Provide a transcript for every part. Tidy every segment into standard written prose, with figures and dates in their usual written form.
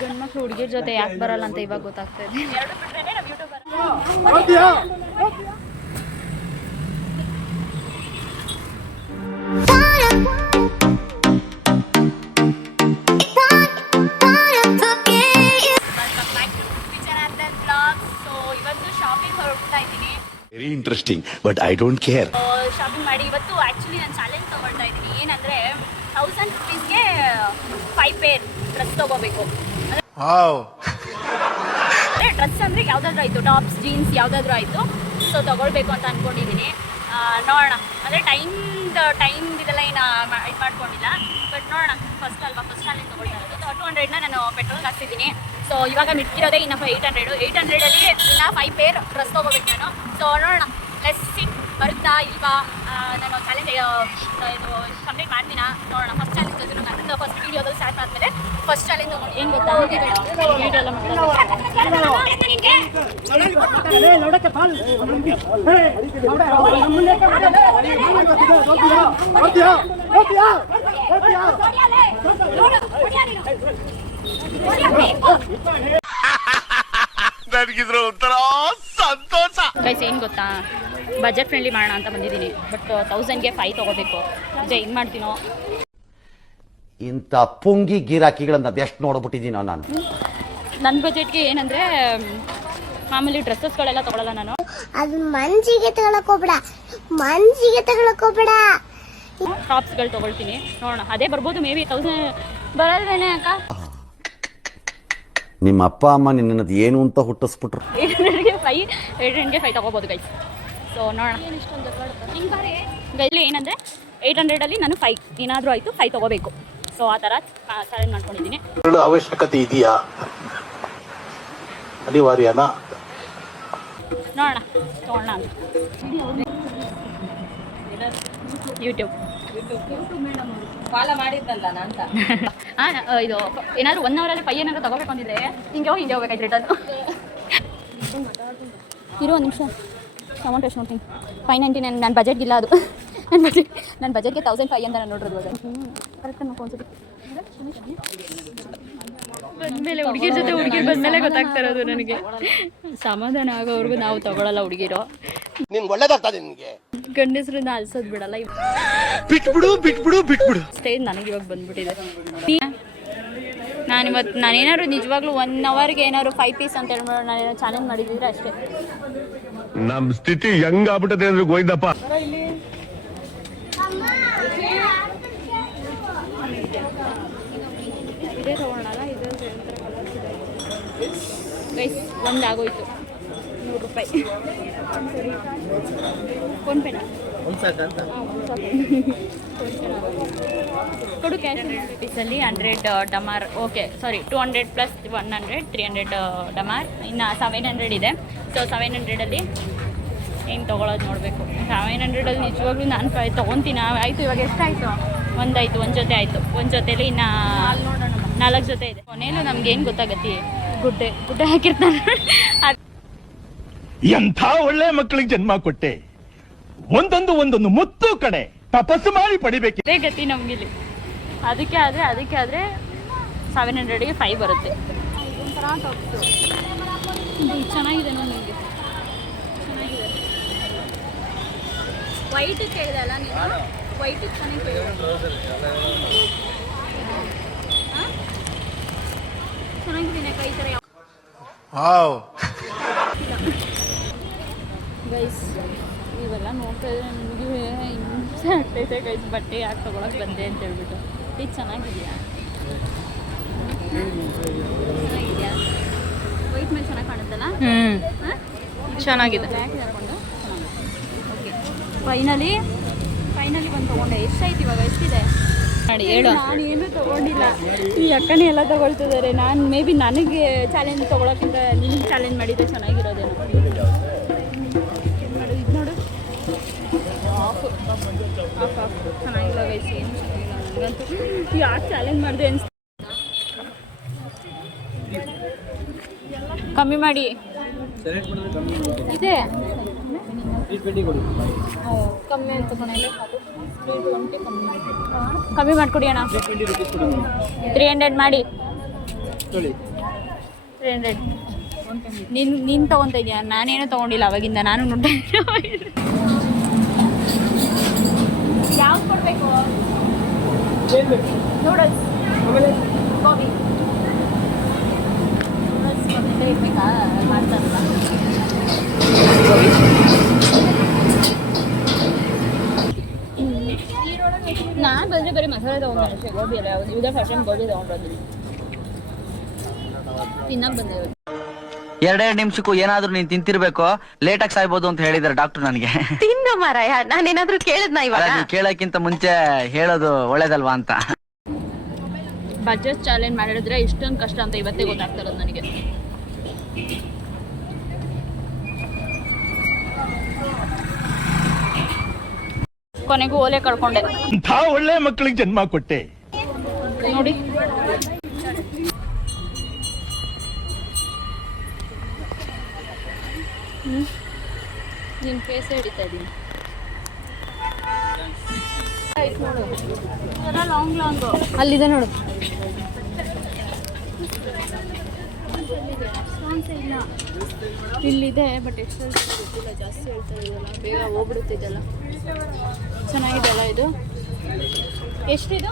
ಗಂಡ್ಮಕ್ಳು ಹುಡುಗಿರ ಜೊತೆ ಯಾಕೆ ಬರಲ್ಲ ಅಂತ ಇವಾಗ ಗೊತ್ತಾಗ್ತಾ ಇದೆ. Very interesting but I don't care. Shopping ಮಾಡಿ ಇವತ್ತು ಆ್ಯಕ್ಚುಲಿ ನಾನು ಚಾಲೆಂಜ್ ತೊಗೊಳ್ತಾ ಇದ್ದೀನಿ. ಏನಂದರೆ 1000 rupeesಗೆ 5 ಪೇರ್ ಡ್ರೆಸ್ ತೊಗೋಬೇಕು. ಅಂದರೆ ಡ್ರೆಸ್ ಅಂದರೆ ಯಾವುದಾದ್ರೂ ಆಯಿತು, ಟಾಪ್ಸ್ ಜೀನ್ಸ್ ಯಾವುದಾದ್ರೂ ಆಯಿತು. ಸೊ ತೊಗೊಳ್ಬೇಕು ಅಂತ ಅಂದ್ಕೊಂಡಿದ್ದೀನಿ. ನೋಡೋಣ, ಅಂದರೆ ಟೈಮ್ ಇದೆಲ್ಲ ಏನು ಇದು ಮಾಡ್ಕೊಂಡಿಲ್ಲ. ಬಟ್ ನೋಡೋಣ, ಫಸ್ಟ್ ಚಾಲೆಂಜ್ ತೊಗೊಳ್ತಾ ಇರೋದು. 200ನ ನಾನು ಪೆಟ್ರೋಲ್ಗೆ ಹಾಕ್ತಿದ್ದೀನಿ. ಸೊ ಇವಾಗ ಮಿಕ್ಕಿರೋದೇ ಇನ್ನು 800ಅಲ್ಲಿ ಇನ್ನು 5 ಪೇರ್ ಡ್ರೆಸ್ ತೊಗೋಬೇಕು ನಾನು. ಸೊ ನೋಡೋಣ, ಲೆಟ್ಸ್ ಸಿ ಬರುತ್ತಾ ಇಲ್ವಾ. ನಾನು ಚಾಲೆಂಜ್ ಇದು ಕಂಪ್ಲೀಟ್ ಮಾಡ್ತೀನ. ನೋಡೋಣ, ಫಸ್ಟ್ ಚಾಲೆಂಜ್ ನನ್ನದು ಫಸ್ಟ್ ವೀಡಿಯೋದಲ್ಲಿ ಸ್ಟಾರ್ಟ್ ಆದಮೇಲೆ ಫಸ್ಟ್ ಚಾಲೆಂಜ್ ತೊಗೊಂಡು ಏನು ಗೊತ್ತಾ, ವೀಡಿಯೋ ಎಲ್ಲ ನನಗಿದ್ರ ಒಂಥರ ಸಂತೋಷ. ಗೈಸ್ ಏನು ಗೊತ್ತಾ, ಬಜೆಟ್ ಫ್ರೆಂಡ್ಲಿ ಮಾಡೋಣ ಅಂತ ಬಂದಿದ್ದೀನಿ. ಬಟ್ 1000ಗೆ 5 ತೊಗೋಬೇಕು. ಹೆಂಗೆ ಮಾಡ್ತೀನೋ. ಇಂಥ ಪುಂಗಿ ಗಿರಾಕಿಗಳನ್ನ ಅದೆಷ್ಟು ನೋಡ್ಬಿಟ್ಟಿದ್ದೀನೋ ನಾನು. ನನ್ನ ಬಜೆಟ್ಗೆ ಏನಂದರೆ ಮಾಮೂಲಿ ಡ್ರೆಸ್ಸಸ್ಗಳೆಲ್ಲ ತೊಗೊಳಲ್ಲ ನಾನು. ಅದು ಮಂಜಿಗೆ ತಗೊಳಕೋಬೇಡ. ಟಾಪ್ಸ್ಗಳು ತೊಗೊಳ್ತೀನಿ. ನೋಡೋಣ, ಅದೇ ಬರ್ಬೋದು. ಮೇ ಬಿ 1000 ಬರೋದೇನೆ ಅಕ್ಕ. ನಿಮ್ಮ ಅಪ್ಪ ಅಮ್ಮ ನಿನ್ನದು ಏನು ಅಂತ ಹುಟ್ಟಿಸ್ಬಿಟ್ರು. 800ಗೆ 5 ತೊಗೋಬೋದು ಗೈಸ್. ಸೊ ನೋಡೋಣ. ಗೈಲಿ ಏನಂದರೆ 800ಅಲ್ಲಿ ನಾನು 5 ಏನಾದರೂ ಆಯಿತು 5 ತೊಗೋಬೇಕು. ಸೊ ಆ ಥರ ಚಾಲೆಂಜ್ ಮಾಡ್ಕೊಂಡಿದ್ದೀನಿ. ಅವಶ್ಯಕತೆ ಇದೆಯಾ, ಅನಿವಾರ್ಯನಾ? ನೋಡೋಣ ತೊಗೊಳ್ಳೋಣ ಅಂತ. ಯೂಟ್ಯೂಬ್ ಫಾಲೋ ಮಾಡಿದ್ನಲ್ಲ ಅಂತ. ಇದು ಏನಾದರೂ 1 ಅವರಲ್ಲಿ 5 ಏನಾದರೂ ತೊಗೋಬೇಕು ಅಂದಿದ್ರೆ ಹಿಂಗೆ ಹೋಗ್ಬೇಕಾಯ್ತು ರಿಟರ್ನ್. ಇರೋ ಒಂದು ನಿಮಿಷ ಅಮೌಂಟ್ ಎಷ್ಟು ನೋಡ್ತೀನಿ. 599. ನನ್ನ ಬಜೆಟ್ಗಿಲ್ಲ ಅದು. ನನ್ನ ಬಜೆಟ್ಗೆ 1005 ಅಂತ ನಾನು ನೋಡಿರೋದು. ಕರೆಕ್ಟ್ ನೋಡ್ಕೊಂಡ್ಸತಿ ಬಂದಮೇಲೆ ಹುಡುಗಿರ ಜೊತೆ ಬಂದಮೇಲೆ ಗೊತ್ತಾಗ್ತಾ ಇರೋದು ನನಗೆ. ಸಮಾಧಾನ ಆಗೋವರೆಗೂ ನಾವು ತೊಗೊಳಲ್ಲ ಹುಡುಗಿರೋ. ನಿನ್ಗೆ ಒಳ್ಳೇದಾಗ್ತದೆ ನಿನಗೆ. ಗಂಡಸ್ರನ್ನ ಅಲ್ಸೋದು ಬಿಡಲ್ಲ. ಬಿಟ್ಬಿಡು. ಸ್ಟೇಜ್ ನನಗೆ ಇವಾಗ ಬಂದ್ಬಿಟ್ಟಿದೆ. ನಾನೇನಾದ್ರು ನಿಜವಾಗ್ಲೂ 1 ಅವರ್ಗೆ ಏನಾದ್ರು 5 ಪೀಸ್ ಅಂತ ಹೇಳಿ ನಾನೇನೋ ಚಾಲೆಂಜ್ ಮಾಡಿದ್ರೆ ಅಷ್ಟೇ. ನಮ್ ಸ್ಥಿತಿ ಹೆಂಗಾಗ್ಬಿಟ್ಟದೆ ಅಂದ್ರೆ ಗೋಯ್ದಪ್ಪ. ಇದೇ ತಗೊಳ್ಳೋಣ. ಗೈಸ್ ಒಂದು ಆಗೋಯ್ತು. 100 ರೂಪಾಯಿ ಫೋನ್ಪೇನ ಕೊಡು. ಕ್ಯಾಶ್ ಪೀಸಲ್ಲಿ 100 ಡಮಾರ್. ಓಕೆ ಸಾರಿ, 200 ಪ್ಲಸ್ 100 300 ಡಮಾರ್. ಇನ್ನು 700 ಇದೆ. ಸೊ 700ಅಲ್ಲಿ ಏನು ತೊಗೊಳೋದು ನೋಡಬೇಕು. 700ಅಲ್ಲಿ ನಿಜವಾಗ್ಲೂ ನಾನು ತೊಗೊತೀನಿ. ಆಯಿತು, ಇವಾಗ ಎಷ್ಟಾಯಿತು? ಒಂದು ಜೊತೆ ಆಯಿತು. ಒಂದು ಜೊತೆಲಿ ಇನ್ನು 4 ಜೊತೆ ಇದೆ. ಕೊನೆಯಲ್ಲೂ ನಮ್ಗೇನು ಗೊತ್ತಾಗತ್ತೆ, ಗುಡ್ಡೆ ಹಾಕಿರ್ತಾನೆ. ಎಂಥ ಒಳ್ಳೆ ಮಕ್ಕಳಿಗೆ ಜನ್ಮ ಕೊಟ್ಟೆ. ಒಂದೊಂದು ಮುತ್ತು ಕಡೆ ತಪಸ್ಸು ಮಾಡಿ ಪಡಿಬೇಕು. ಅದೇ ಗತಿ ನಮಗಿಲ್ಲಿ. ಅದಕ್ಕೆ ಆದರೆ 700ಗೆ 5 ಬರುತ್ತೆ. ಒಂಥರ ಟಾಪ್ಸು ಚೆನ್ನಾಗಿದೆ ನೋಡಿ. ನಿಮಗೆ ಚೆನ್ನಾಗಿದೆ. ವೈಟ್ ಕೇಳಿದೆ ಅಲ್ಲ ನೀನು? ವೈಟ್ ಚೆನ್ನಾಗಿ ಚೆನ್ನಾಗಿದ್ದೀನಿ ಕೈ ಥರ. ಗೈಸ್ ಇವೆಲ್ಲ ನೋಡ್ತಾ ಇದ್ರೆ ನನಗೆ ಹಿಂಸೆ ಆಗ್ತೈತೆ ಗೈಸ್. ಬಟ್ಟೆ ಯಾಕೆ ತೊಗೊಳಕ್ಕೆ ಬಂದೆ ಅಂತ ಹೇಳ್ಬಿಟ್ಟು. ಇದು ಚೆನ್ನಾಗಿದೆಯಾ? ವೈಟ್ ಮೇಲೆ ಚೆನ್ನಾಗಿ ಕಾಣುತ್ತಲ್ಲ? ಚೆನ್ನಾಗಿದೆ. ಬ್ಲ್ಯಾಕ್ ಹಾಕೊಂಡು ಓಕೆ. ಫೈನಲಿ ಬಂದು ತೊಗೊಂಡೆ. ಎಷ್ಟಾಯ್ತು ಇವಾಗ? ಎಷ್ಟಿದೆ ಮಾಡಿ ಹೇಳು. ನಾನು ಏನೂ ತೊಗೊಂಡಿಲ್ಲ. ಈ ಅಕ್ಕನೇ ಎಲ್ಲ ತೊಗೊಳ್ತಿದ್ದಾರೆ. ನಾನು ಮೇ ಬಿ ನನಗೆ ಚಾಲೆಂಜ್ ತೊಗೊಳಕ್ಕಿಂತ ನಿನಗೆ ಚಾಲೆಂಜ್ ಮಾಡಿದರೆ ಚೆನ್ನಾಗಿರೋದೇನು. ಇದು ನೋಡು, ಆಫ್ ಚೆನ್ನಾಗಿಲ್ಲ ಗೈಸ್. ಏನು ಚೆನ್ನಾಗಿಲ್ಲ ನನಗಂತೂ. ಯಾಕೆ ಚಾಲೆಂಜ್ ಮಾಡಿದೆ ಅನ್ಸ್. ಕಮ್ಮಿ ಮಾಡಿ ಇದೆ. ಕಮ್ಮಿ ಅಂತ ಕಮ್ಮಿ ಮಾಡಿಕೊಡಿ ಅಣ್ಣ. 300 ಮಾಡಿ. 300. ನೀನು ತೊಗೊತಾ ಇದೆಯಾ? ನಾನೇನೂ ತೊಗೊಂಡಿಲ್ಲ ಅವಾಗಿಂದ. ನಾನು ನೋಡ್ತಾ ಯಾವ್ದು ಕೊಡಬೇಕು? ನೂಡಲ್ಸ್, ಗೋಬಿ ನೂಡಲ್ಸ್ ಕೊಡ್ತಾ ಇರ್ಬೇಕಾ? ಮಾಡ್ತಾರಲ್ಲ ನಾನು ಬಂದರೆ ಬರೀ ಮಸಾಲೆ ತೊಗೊಂಡು ಅಷ್ಟೇ. ಗೋಬಿ ಎಲ್ಲ ಇದೇ ಫಸ್ಟ್ ಟೈಮ್ ಗೋಬಿ ತೊಗೊಂಡ್ಬಂದಿದ್ದೀನಿ. ತಿನ್ನಕ್ಕೆ ಬಂದಿರೋದು 2 ನಿಮಿಷಕ್ಕೂ ಏನಾದ್ರೂ ನೀನ್ ತಿಂತಿರ್ಬೇಕು, ಲೇಟಾಗಿ ಸಾಯ್ಬೋದು ಅಂತ ಹೇಳಿದಾರೆ ಡಾಕ್ಟರ್ ನನಗೆ. ತಿನ್ನು ಮಾರಾಯ, ನಾನೇನಾದ್ರೂ ಕೇಳದ್ನ ಇವಾಗ? ನೀವು ಕೇಳಕ್ಕಿಂತ ಮುಂಚೆ ಹೇಳೋದು ಒಳ್ಳೇದಲ್ವಾ ಅಂತ. ಬಜೆಟ್ ಚಾಲೆಂಜ್ ಮಾಡಿದ್ರೆ ಇಷ್ಟೊಂದು ಕಷ್ಟ ಅಂತ ಇವತ್ತೇ ಗೊತ್ತಾಗ್ತಿರೋದು ನನಗೆ. ಕೊನೆಗೂ ಓಲೆ ಕಳ್ಕೊಂಡೆ ಇಂಥ ಒಳ್ಳೆ ಮಕ್ಕಳಿಗೆ ಜನ್ಮ ಕೊಟ್ಟೆ. ನೋಡಿ. ನಿನ್ನ ಫೇಸ್ ಹಿಡಿತಾ ಇದ್ದೀನಿ. ಲಾಂಗ್ ಲಾಂಗು ಅಲ್ಲಿದೆ ನೋಡು. ಇಲ್ಲ ಇಲ್ಲಿದೆ, ಬಟ್ ಎಷ್ಟು ಗೊತ್ತಿಲ್ಲ. ಜಾಸ್ತಿ ಹೇಳ್ತಾ ಇದೆಯಲ್ಲ, ಬೇಗ ಹೋಗ್ಬಿಡುತ್ತೆ ಇದೆಲ್ಲ. ಚೆನ್ನಾಗಿದೆಯಲ್ಲ ಇದು? ಎಷ್ಟಿದು?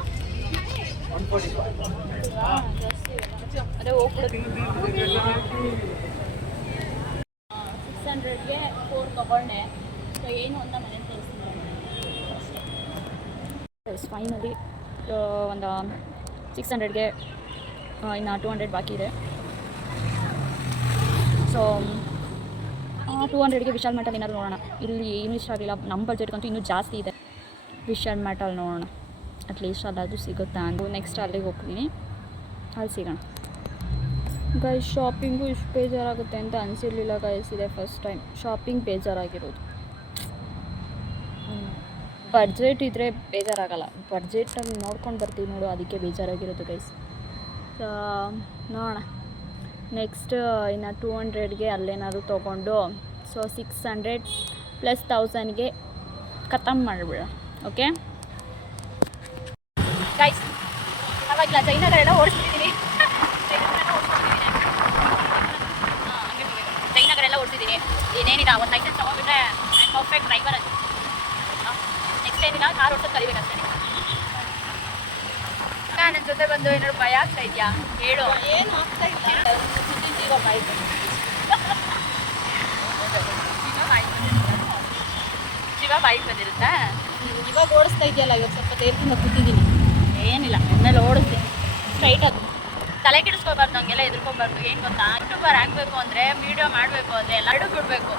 ಅದೇ ಹೋಗ್ಬಿಡುತ್ತೆ. 600ಗೆ 4 ತೊಗೊಂಡೆ. ಸೊ ಏನು ಅಂತ ಮನೇಲಿ ತೋರಿಸ್ತೀನಿ. ಫೈನಲಿ ಒಂದು 600ಗೆ ಇನ್ನು 200 ಬಾಕಿ ಇದೆ. ಸೊ 200ಗೆ ವಿಶಾಲ್ ಮಠಲ್ಲಿ ಏನಾದರೂ ನೋಡೋಣ. ಇಲ್ಲಿ ಏನೂ ಇಷ್ಟ ಆಗಲಿಲ್ಲ. ನಮ್ಮ ಬಜೆಟ್ಗಂತೂ ಇನ್ನೂ ಜಾಸ್ತಿ ಇದೆ. ವಿಶಾಲ್ ಮಠಲ್ಲಿ ನೋಡೋಣ, ಅಟ್ಲೀಸ್ಟ್ ಅಲ್ಲಾದರೂ ಸಿಗುತ್ತಾ ಅಂತ. ನೆಕ್ಸ್ಟ್ ಅಲ್ಲಿಗೆ ಹೋಗ್ತೀನಿ, ಅಲ್ಲಿ ಸಿಗೋಣ. ಗೈಸ್ ಶಾಪಿಂಗು ಇಷ್ಟು ಬೇಜಾರಾಗುತ್ತೆ ಅಂತ ಅನಿಸಿರ್ಲಿಲ್ಲ ಗೈಸ್. ಇದೆ ಫಸ್ಟ್ ಟೈಮ್ ಶಾಪಿಂಗ್ ಬೇಜಾರಾಗಿರೋದು. ಬಡ್ಜೆಟ್ ಇದ್ದರೆ ಬೇಜಾರಾಗಲ್ಲ, ಬಡ್ಜೆಟಲ್ಲಿ ನೋಡ್ಕೊಂಡು ಬರ್ತೀವಿ ನೋಡು, ಅದಕ್ಕೆ ಬೇಜಾರಾಗಿರೋದು ಗೈಸ್. ನೋಡೋಣ. ನೆಕ್ಸ್ಟ್ ಇನ್ನು 200ಗೆ ಅಲ್ಲೇನಾದ್ರು ತೊಗೊಂಡು, ಸೊ 600 + 1000ಗೆ ಖತಮ್ ಮಾಡಿಬಿಡ. ಓಕೆ ಗೈಸ್, ಅವಾಗಿಲ್ಲ ಚೈನಾಗಳೆಲ್ಲ ಓಡಿಸ್ತಿದ್ದೀನಿ. ಚೈನಾಗಳೆಲ್ಲ ಓಡಿಸಿದ್ದೀನಿ. ಏನೇನಿಲ್ಲ, ಒಂದು ಲೈಸೆನ್ಸ್ ತೊಗೊಂಡ್ಬಿಟ್ರೆ ನಾನು ಪರ್ಫೆಕ್ಟ್ ಡ್ರೈವರ್. ಅದು ನೆಕ್ಸ್ಟ್ ಏನಿಲ್ಲ, ಕಾರ್ ಓಡಿಸೋದು ಕಲಿಬೇಕಷ್ಟೇ. ನನ್ನ ಜೊತೆ ಬಂದು ಏನಾದ್ರು ಭಯ ಆಗ್ತಾ ಇದೆಯಾ ಹೇಳು? ಏನು ಆಗ್ತಾ ಇಲ್ಲ. ಜೀವ ಬಾಯಿ ಬಂದಿರುತ್ತಾ? ಇವಾಗ ಓಡಿಸ್ತಾ ಇದೆಯಲ್ಲ, ಇವಾಗ ಸ್ವಲ್ಪ ದೇವರಿಂದ ಕೂತಿದ್ದೀನಿ. ಏನಿಲ್ಲ, ಆಮೇಲೆ ಓಡಿಸ್ತೀನಿ ಸ್ಟ್ರೈಟಾಗಿ. ತಲೆ ಕೆಡಿಸ್ಕೋಬಾರ್ದು, ಹಂಗೆಲ್ಲ ಎದುರ್ಕೋಬಾರ್ದು. ಏನು ಗೊತ್ತಾ, ಯೂಟ್ಯೂಬರ್ ಆಗಬೇಕು ಅಂದರೆ, ವೀಡಿಯೋ ಮಾಡಬೇಕು ಅಂದರೆ ಎರಡೂ ಬಿಡಬೇಕು.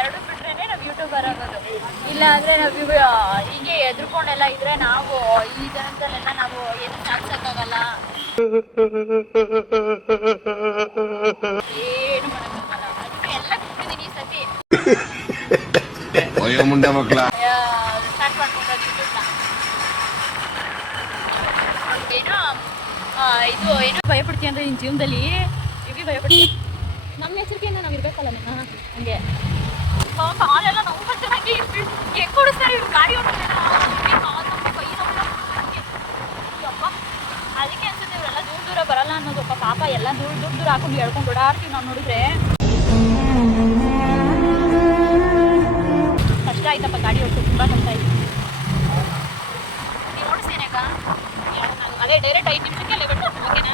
ಎರಡೂ ಬಿಟ್ರೇ ನಾವು ಯೂಟ್ಯೂಬರ್ ಆಗೋದು. ಇಲ್ಲ ಅಂದರೆ ನಾವು ಹೀಗೆ ಎದುರ್ಕೊಂಡೆಲ್ಲ ಇದ್ದರೆ ನಾವು ಈ ಜನದಲ್ಲೆಲ್ಲ ನಾವು ಏನು ಸಾಧಿಸೋಕ್ಕಾಗಲ್ಲ, ಏನು ಮಾಡೋಕ್ಕಾಗಲ್ಲ. ಅದಕ್ಕೆ ಎಲ್ಲ ಬಿಟ್ಟಿದ್ದೀನಿ ಈ ಸತಿ. ಮುಂಡೆ ಮಕ್ಕಳ ಸ್ಟಾರ್ಟ್ ಮಾಡ್ಕೊಂಡ್ರೆ ಯೂಟ್ಯೂಬ್ನ. ಏನೋ ಇದು ಏನೋ ಭಯಪಡ್ತೀಯ ಅಂದರೆ ನಿನ್ನ ಜೀವನದಲ್ಲಿ ಇವಿ ಭಯಪಡ್ತೀಯ. ನಮ್ಮ ಎಚ್ಚರಿಕೆಯಿಂದ ನಾವು ಇರಬೇಕಲ್ಲ ನನ್ನ ಹಂಗೆ. ಕಾಲೆಲ್ಲ ನೋವು ಬರ್ತಾರೆ, ಹಾಗೆ ಹೆಂಗೆ ಕೊಡಿಸ್ತಾರೆ ಇವ್ರು ಗಾಡಿ ಹೊಡ್ತಾರೆ. ಕೈ ನೋವು. ಅದಕ್ಕೆ ಅನ್ಸುತ್ತೆ ಇವರೆಲ್ಲ ದೂರ ಬರಲ್ಲ ಅನ್ನೋದು. ಪಾಪ ಎಲ್ಲ ದೂರ ಹಾಕೊಂಡು ಹೇಳ್ಕೊಂಡು ಓಡಾಡ್ತೀವಿ ನಾವು ನೋಡಿದ್ರೆ. ಕಷ್ಟ ಆಯ್ತಪ್ಪ ಗಾಡಿ ಓಡಿಸೋದು, ತುಂಬ ಕಷ್ಟ ಆಯ್ತು. ನೀವು ಓಡಿಸ್ತೇನೆಗ ಅದೇ ಡೈರೆಕ್ಟ್ 5 ನಿಮಿಷಕ್ಕೆ ಲೆವೆಲ್ ಓಕೆನಾ?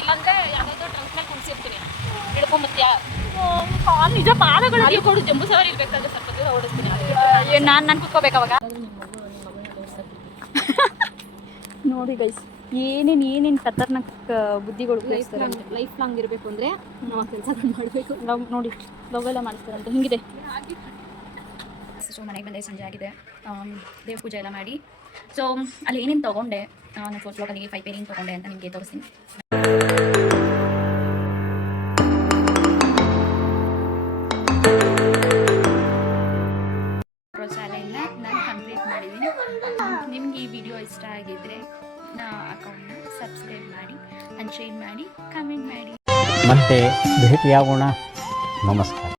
ಇಲ್ಲಾಂದರೆ ಯಾವುದಾದ್ರೂ ಟ್ರಂಕ್ನಲ್ಲಿ ಕುಣಿಸಿರ್ತೀನಿ, ಹಿಡ್ಕೊಂಬತ್ತೀಯಾ? ಕಾಲು ನಿಜ ಪಾದಗಳು ಅಲ್ಲಿ ಕೊಡು. ಜಂಬೂ ಸವಾರಿ ಇರಬೇಕಾದ್ರೆ ಸ್ವಲ್ಪ ದೂರ ಓಡಿಸ್ತೀನಿ. ನಾನು ಕುತ್ಕೋಬೇಕು ಅವಾಗ. ನೋಡಿ ಗೈಸ್, ಏನೇನು ಖತರ್ನಾಕ್ ಬುದ್ಧಿಗಳು ಉಪಯೋಗಿಸ್ತಾರೆ. ಲೈಫ್ ಲಾಂಗ್ ಇರಬೇಕು ಅಂದರೆ ನಾವು ಕೆಲಸಗಳು ಮಾಡಬೇಕು. ನಾವು ನೋಡಿ ಲವೆಲ್ಲ ಮಾಡಿಸ್ತಾರಂತೆ, ಹಿಂಗಿದೆ. ಸೊ ಮನೆಗೆ ಬಂದೆ, ಸಂಜೆ ಆಗಿದೆ. ದೇವ್ರ ಪೂಜೆ ಎಲ್ಲ ಮಾಡಿ, ಸೊ ಅಲ್ಲಿ ಏನೇನು ತೊಗೊಂಡೆ, ನಾನು ಫೋರ್ತ್ ಬ್ಲಾಗಲ್ಲಿ 5 ಪೇರಿಂಗ್ ತೊಗೊಂಡೆ ಅಂತ ನಿಮಗೆ ತೋರಿಸ್ತೀನಿ. ಚಾಲೆಂಜ್ನ ನಾನು ಕಂಪ್ಲೀಟ್ ಮಾಡಿದ್ದೀನಿ. ನಿಮ್ಗೆ ಈ ವಿಡಿಯೋ ಇಷ್ಟ ಆಗಿದ್ದರೆ ಅಕೌಂಟ್ನ ಸಬ್ಸ್ಕ್ರೈಬ್ ಮಾಡಿ, ಶೇರ್ ಮಾಡಿ, ಕಮೆಂಟ್ ಮಾಡಿ. ಮತ್ತೆ ಭೇಟಿಯಾಗೋಣ. ನಮಸ್ಕಾರ.